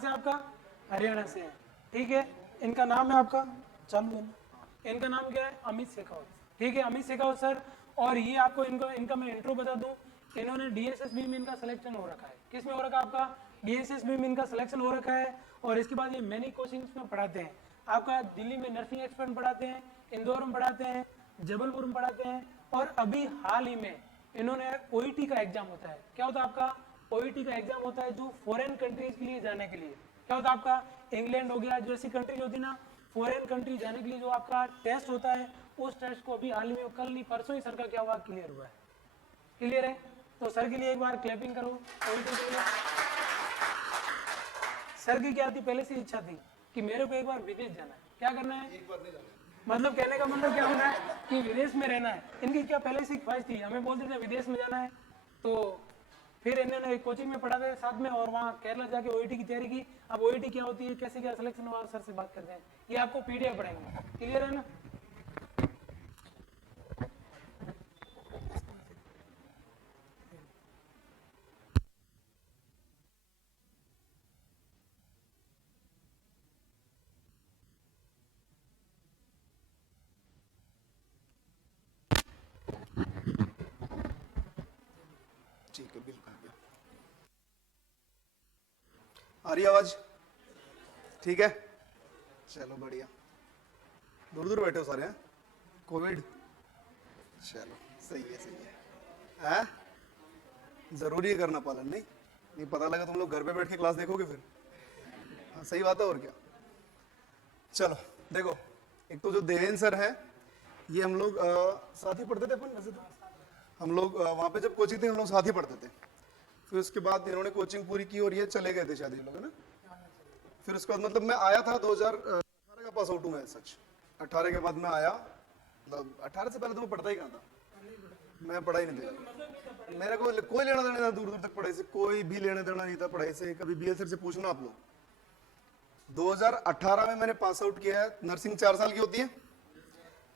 से आपका? हरियाणा से है, ठीक है। इनका नाम है आपका, चालू है ना, इनका नाम क्या है? अमित शेखावत, ठीक है, अमित शेखावत सर। और ये आपको इनका मैं इंट्रो बता दूं, इन्होंने डीएसएस बीम इनका सिलेक्शन हो रखा है। किस में हो रखा है आपका? डीएसएस बीम इनका सिलेक्शन हो रखा है। और इसके बाद ये मैनी कोचिंग्स में पढ़ाते हैं आपका। दिल्ली में नर्सिंग एक्सपर्ट पढ़ाते हैं, इंदौर में पढ़ाते हैं, जबलपुर में पढ़ाते हैं। और अभी हाल ही में इन्होंने ओईटी का एग्जाम होता है। क्या होता है आपका? ओईटी का एग्जाम होता है जो फॉरेन कंट्रीज के लिए जाने के लिए। क्या होता है आपका? इंग्लैंड हो गया, जो ऐसी कंट्रीज होती है ना, फॉरेन कंट्री जाने के लिए जो आपका टेस्ट होता है, उस टेस्ट को अभी हाल ही में, कल नहीं परसों ही सर का क्या हुआ, क्लियर हुआ है। क्लियर है? तो सर के लिए एक बार क्लैपिंग करो। ओईटी के लिए सर की क्या थी, पहले से इच्छा थी कि मेरे को एक बार विदेश जाना है। क्या करना है? एक बार नहीं जाना, मतलब कहने का मतलब क्या होना है कि विदेश में रहना है। इनकी क्या पहले से ख्वाहिश थी, हमें बोलते थे विदेश में जाना है। तो फिर इन्होंने कोचिंग में पढ़ा था साथ में, और वहाँ केरला जाके ओईटी की तैयारी की। अब ओईटी क्या होती है, कैसे क्या सिलेक्शन हुआ, सर से बात करते हैं। ये आपको पीडीएफ पढ़ाएंगे, क्लियर है ना? ठीक है, बिल्कुल। आ रही आवाज? ठीक है, चलो बढ़िया। दूर दूर बैठे हो सारे हैं? कोविड, चलो सही है, सही है। हैं? जरूरी है करना पालन, नहीं? नहीं पता लगा तुम लोग घर पे बैठ के क्लास देखोगे फिर। हाँ सही बात है, और क्या। चलो देखो, एक तो जो देवेन सर है, ये हम लोग साथ ही पढ़ते थे अपन, वैसे तो हम लोग वहाँ पे जब कोचिंग थे हम लोग साथ ही पढ़ते थे। फिर उसके बाद इन्होंने कोचिंग पूरी की और ये चले गए थे शायद ये लोग, है ना। फिर उसके बाद मतलब मैं आया था 2018 का पास आउट हूँ मैं सच। 18 के बाद मैं आया, मतलब 18 से पहले तो मैं पढ़ता ही कहाँ था, मैं पढ़ा ही नहीं था। मेरे को कोई लेना देना था दूर दूर तक पढ़ाई से, कोई भी लेना देना नहीं था पढ़ाई से। कभी बीएल सर से पूछना आप लोग। 2018 में मैंने पास आउट किया है। नर्सिंग 4 साल की होती है,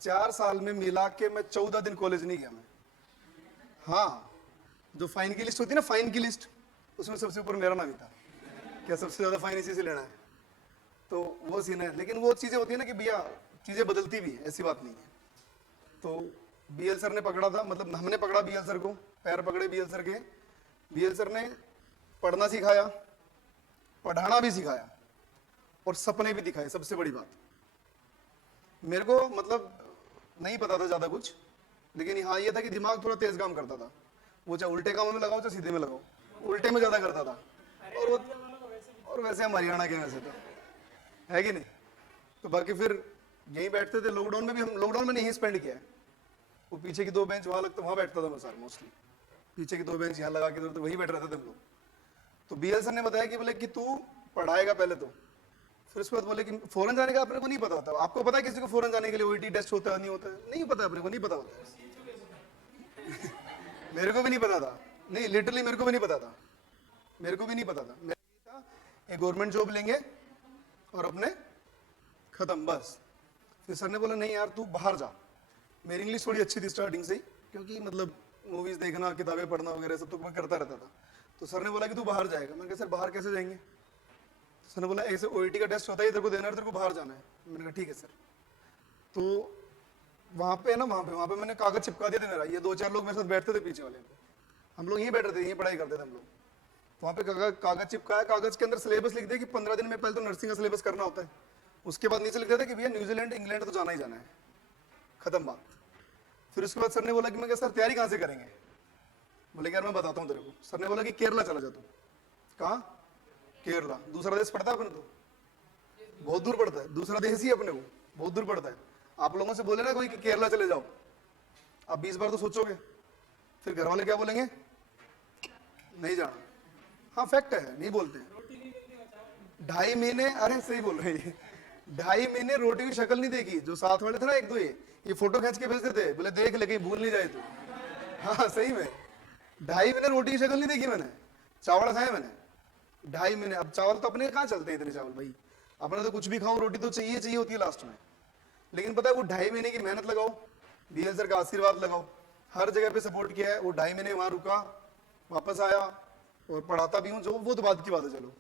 4 साल में मिला के मैं 14 दिन कॉलेज नहीं गया मैं। हाँ, जो फाइन की लिस्ट होती है ना, फाइन की लिस्ट, उसमें सबसे ऊपर मेरा नाम ही था। क्या सबसे ज्यादा फाइन इसी से लेना है, तो वो सीन है। लेकिन वो चीजें होती है ना कि भैया चीजें बदलती भी है, ऐसी बात नहीं है। तो बीएल सर ने पकड़ा था, मतलब हमने पकड़ा बीएल सर को, पैर पकड़े बीएल सर के। बीएल सर ने पढ़ना सिखाया, पढ़ाना भी सिखाया, और सपने भी दिखाए। सबसे बड़ी बात, मेरे को मतलब नहीं पता था ज्यादा कुछ, लेकिन हाँ ये था कि दिमाग थोड़ा तेज काम करता था। वो चाहे उल्टे कामों में लगाओ चाहे सीधे में लगाओ, उल्टे में ज्यादा करता था। और वैसे हम हरियाणा के वैसे तो है कि नहीं। तो बाकी फिर यहीं बैठते थे। लॉकडाउन में भी हम, लॉकडाउन में नहीं स्पेंड किया है। वो पीछे की 2 बेंच वहाँ लगता, वहाँ बैठता था मैं सर मोस्टली। पीछे की 2 बेंच यहाँ लगा के तो वहीं बैठ रहते थे हम लोग। तो बीएल सर ने बताया कि बोले कि तू पढ़ाएगा पहले तो, फिर उसके बाद बोले कि फॉरेन जाने का अपने को नहीं पता होता। आपको पता है किसी को फॉरेन जाने के लिए ओईटी टेस्ट होता है नहीं होता है? नहीं पता, अपने को नहीं पता होता। मेरे को भी नहीं पता था, नहीं लिटरली मेरे को भी नहीं पता था, मेरे को भी नहीं पता था। मेरा ये था एक गवर्नमेंट जॉब लेंगे और अपने खत्म बस। फिर सर ने बोला नहीं यार तू बाहर जा। मेरी इंग्लिश थोड़ी अच्छी थी स्टार्टिंग से ही, क्योंकि मतलब मूवीज देखना, किताबें पढ़ना वगैरह सब तो मैं करता रहता था। तो सर ने बोला कि तू बाहर जाएगा। मैंने कहा सर बाहर कैसे जाएंगे? सर ने बोला ऐसे ओईटी का टेस्ट होता है, तेरे को देना है, तेरे को बाहर जाना है। मैंने कहा ठीक है सर। तो वहाँ पे ना, वहाँ पे मैंने कागज चिपका दिया था मेरा। ये 2-4 लोग मेरे साथ बैठते थे पीछे वाले, हम लोग यहीं बैठ रहे थे, यहीं पढ़ाई करते थे हम लोग। वहाँ पे कागज चिपकाया, कागज के अंदर सिलेबस लिख दिया कि 15 दिन में पहले तो नर्सिंग का सिलेबस करना होता है। उसके बाद नीचे लिख दिया था कि भैया न्यूजीलैंड इंग्लैंड तो जाना ही जाना है, खत्म बात। फिर उसके बाद सर ने बोला कि मैं क्या सर तैयारी कहाँ से करेंगे? बोले यार मैं बताता हूँ तेरे को। सर ने बोला कि केरला चला जा तू। कहाँ? केरला। दूसरा देश पड़ता है अपने तो, बहुत दूर पड़ता है। दूसरा देश ही अपने को बहुत दूर पड़ता है। आप लोगों से बोले ना कोई कि केरला चले जाओ, आप 20 बार तो सोचोगे, फिर घर वाले क्या बोलेंगे? नहीं जाना। हाँ फैक्ट है, नहीं बोलते हैं। 2.5 महीने, अरे सही बोल रहे हैं, 2.5 महीने रोटी की शक्ल नहीं देखी। जो साथ वाले थे ना एक दो, ये फोटो खींच के भेजते थे, बोले देख ले कहीं भूल नहीं जाए तू। हाँ सही में 2.5 महीने रोटी की शक्ल नहीं देखी मैंने। चावल खाए मैंने 2.5 महीने। अब चावल तो अपने कहाँ चलते हैं इतने चावल भाई, अपने तो कुछ भी खाओ रोटी तो चाहिए चाहिए होती है लास्ट में। लेकिन पता है वो 2.5 महीने की मेहनत लगाओ, बीएल सर का आशीर्वाद लगाओ, हर जगह पे सपोर्ट किया है। वो 2.5 महीने वहां रुका, वापस आया और पढ़ाता भी हूँ, जो वो तो बात की बात है। चलो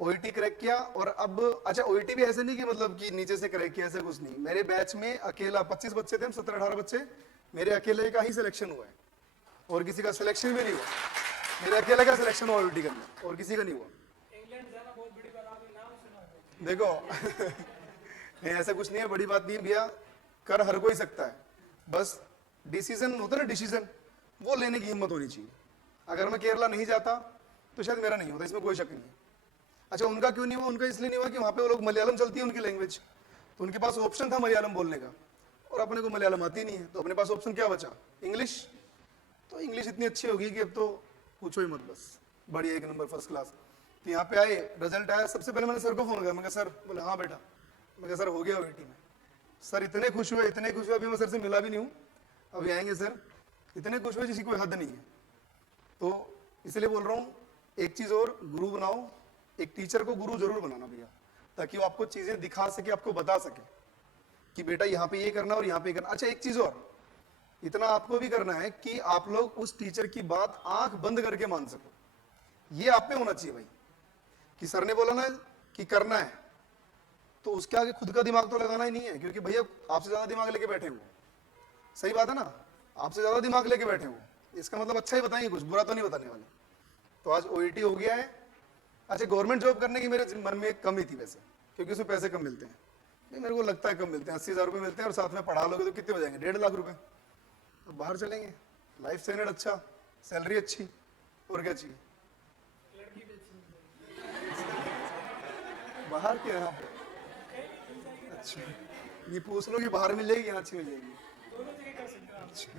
ओईटी क्रैक किया और अब अच्छा ओईटी भी ऐसे नहीं कि मतलब कि नीचे से क्रैक किया, ऐसा कुछ नहीं। मेरे बैच में अकेला 25 बच्चे थे, हम 17-18 बच्चे, मेरे अकेले का ही सिलेक्शन हुआ है और किसी का सिलेक्शन भी नहीं हुआ। मेरे अकेले का सिलेक्शन हुआ ओईटी करना और किसी का नहीं हुआ। इंग्लैंड जाना बहुत बड़ी बात, आपने नाम सुना होगा। देखो नहीं ऐसा कुछ नहीं है, बड़ी बात नहीं है भैया, कर हर कोई सकता है, बस डिसीजन होता है ना, डिसीजन वो लेने की हिम्मत होनी चाहिए। अगर मैं केरला नहीं जाता तो शायद मेरा नहीं होता, इसमें कोई शक नहीं है। अच्छा उनका क्यों नहीं हुआ? उनका इसलिए नहीं हुआ कि वहाँ पे वो लोग मलयालम चलती है उनकी लैंग्वेज, तो उनके पास ऑप्शन था मलयालम बोलने का, और अपने को मलयालम आती नहीं है, तो अपने पास ऑप्शन क्या बचा? इंग्लिश। तो इंग्लिश इतनी अच्छी होगी कि अब तो पूछो ही मत, बस बढ़िया, 1 नंबर, फर्स्ट क्लास। तो यहाँ पे आए, रिजल्ट आया, सबसे पहले मैंने सर को फोन किया, मैं कहा सर, बोले हाँ बेटा, मैं कहा सर हो गया ओईटी में। सर इतने खुश हुए, इतने खुश हुए, अभी मैं सर से मिला भी नहीं हूँ, अभी आएंगे सर, इतने खुश हुए जिसकी कोई हद नहीं है। तो इसलिए बोल रहा हूँ, एक चीज और, गुरु बनाओ, एक टीचर को गुरु जरूर बनाना भैया, ताकि वो आपको चीजें दिखा सके, आपको बता सके कि बेटा यहाँ पे ये करना और यहाँ पे ये करना। अच्छा एक चीज और, इतना आपको भी करना है कि आप लोग उस टीचर की बात आंख बंद करके मान सको, ये आप में होना चाहिए भाई, कि सर ने बोला ना कि करना है, तो उसके आगे खुद का दिमाग तो लगाना ही नहीं है, क्योंकि भैया आपसे ज्यादा दिमाग लेके बैठे हो, सही बात है ना, आपसे ज्यादा दिमाग लेके बैठे हो, इसका मतलब अच्छा ही बताएंगे, कुछ बुरा तो नहीं बताने वाले। तो आज ओईटी हो गया है। अच्छा गवर्नमेंट जॉब करने की मेरे मन में एक कमी थी वैसे, क्योंकि उसमें पैसे कम मिलते हैं, नहीं मेरे को लगता है कम मिलते हैं, 80,000 रुपये मिलते हैं, और साथ में पढ़ा लोगे तो कितने हो जाएंगे? 1.5 लाख रुपए। तो बाहर चलेंगे, लाइफ स्टैंडर्ड अच्छा, सैलरी अच्छी, और क्या चाहिए? बाहर क्या है? अच्छा ये पूछ लो कि बाहर मिल जाएगी, यहाँ अच्छी मिल जाएगी? दोनों जगह कर सकते हो आप। अच्छा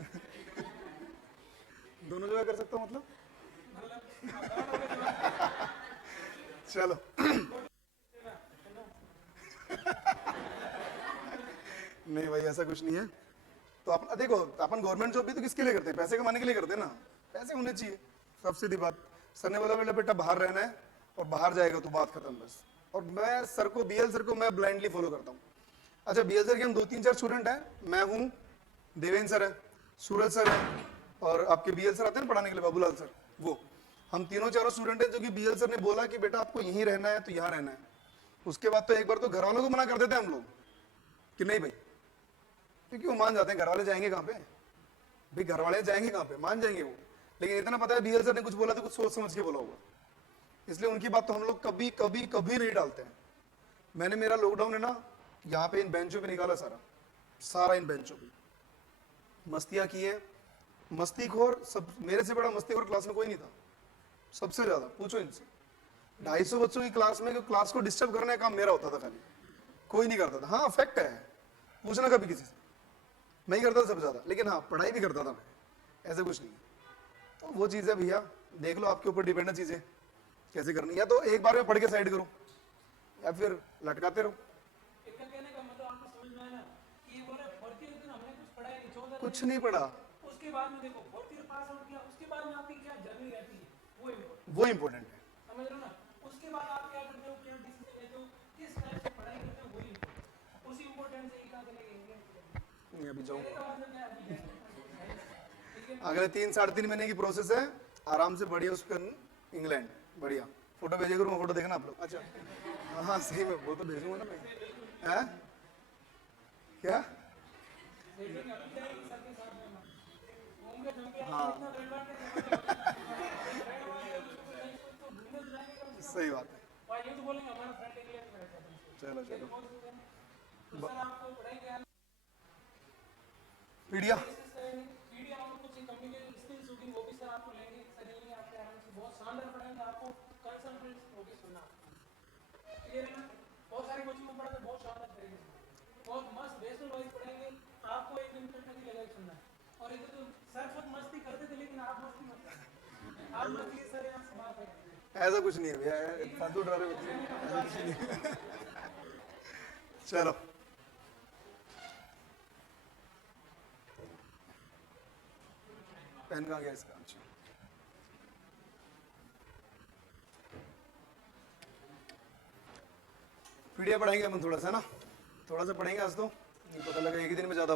दोनों जगह कर सकता हूँ मतलब? चलो नहीं भाई ऐसा कुछ नहीं है। तो अपन देखो, अपन गवर्नमेंट जॉब भी तो किसके लिए करते हैं? पैसे कमाने के लिए करते हैं ना, पैसे होने चाहिए, सब सीधी बात। सर ने बोला बेटा बाहर रहना है और बाहर जाएगा तो बात खत्म बस। और मैं सर को, बीएल सर को मैं ब्लाइंडली फॉलो करता हूँ। अच्छा बीएल सर के हम 2-3-4 स्टूडेंट हैं, मैं हूँ, देवेंद्र सर है, सूरज सर है, और आपके बीएल सर आते हैं पढ़ाने के लिए, बाबूलाल सर, वो हम तीनों चारों स्टूडेंट हैं जो कि बीएल सर ने बोला कि बेटा आपको यहीं रहना है तो यहाँ रहना है। उसके बाद तो एक बार तो घर वालों को मना कर देते हैं हम लोग कि नहीं भाई, क्योंकि वो मान जाते हैं, घर वाले जाएंगे कहाँ पे भाई, घर वाले जाएंगे कहाँ पे, मान जाएंगे वो, लेकिन इतना पता है बीएल सर ने कुछ बोला तो कुछ सोच समझ के बोला होगा, इसलिए उनकी बात तो हम लोग कभी कभी कभी नहीं डालते हैं। मैंने मेरा लॉकडाउन है ना यहाँ पे इन बेंचों पे निकाला, सारा इन बेंचों पे मस्तियाँ की है, मस्तीखोर सब, मेरे से बड़ा मस्तीखोर क्लास में कोई नहीं था, सबसे ज्यादा, पूछो इनसे। 250 बच्चों की क्लास में, क्लास को डिस्टर्ब करने का काम मेरा होता था खाली, कोई नहीं करता था। हाँ फैक्ट है, पूछना कभी किसी से, मैं ही करता था सबसे ज्यादा, लेकिन हाँ पढ़ाई भी करता था मैं, ऐसा कुछ नहीं। तो वो चीज़ है भैया, देख लो आपके ऊपर डिपेंड है चीज़ें कैसे करनी, या तो एक बार में पढ़ के साइड करो या फिर लटकाते रहो। इनका कहने का मतलब आपको समझ में आया ना, कि ये बोले भर्ती होती ना, हमने कुछ पढ़ा ही नहीं, 14 कुछ नहीं पढ़ा, उसके बाद में देखो भर्ती पास आउट किया, उसके बाद में आपकी क्या जर्नी रहती है, वो important, वो इम्पोर्टेंट है। समझ रहे हो ना। उसके बाद आप क्या करते हो, क्या डिसीजन लेते हो, किस टाइप से पढ़ाई करते हो, वही important। उसी इंपॉर्टेंट से ही कहा चलेंगे नहीं अभी जाऊँ, मतलब क्या है, अगले 3-3.5 महीने की प्रोसेस है, आराम से बढ़िया उसका इंग्लैंड, बढ़िया फोटो भेजे करूँ, फोटो देखना आप लोग। अच्छा हाँ सही में वो तो भेजूंगा ना मैं, है क्या? हाँ सही बात है, ये तो बोलेंगे हमारा फ्रेंड इंग्लैंड में रहता है, चलो चलो तो सर आपको पढ़ाई के पीडिया वीडियो आपको कुछ कम्युनिकेशन स्किल्स होगी, वो भी सर आपको लेंगे, सर ये आपके आराम से बहुत शानदार पढ़ाएंगे, आपको कंसंट्रेट होगी सुनना, क्लियर है ना। बहुत सारी कोचिंग में पढ़ाते बहुत शानदार तरीके से, बहुत मस्त बेस्ड वाइज पढ़ाएंगे, आपको एक दिन तक नहीं लगेगा सुनना। और इधर तो सर खुद मस्ती करते थे, लेकिन आप मस्ती मत करो, आप मस्ती सर यहाँ से बात है, ऐसा कुछ नहीं है भैया, फालतू डरा रहे बच्चे, ऐसा कुछ नहीं है। चलो पेन कहाँ गया इसका? अच्छा पीडिया पढ़ाएंगे अपन थोड़ा सा ना, थोड़ा सा पढ़ेंगे आज तो, नहीं पता लगा एक ही दिन में ज्यादा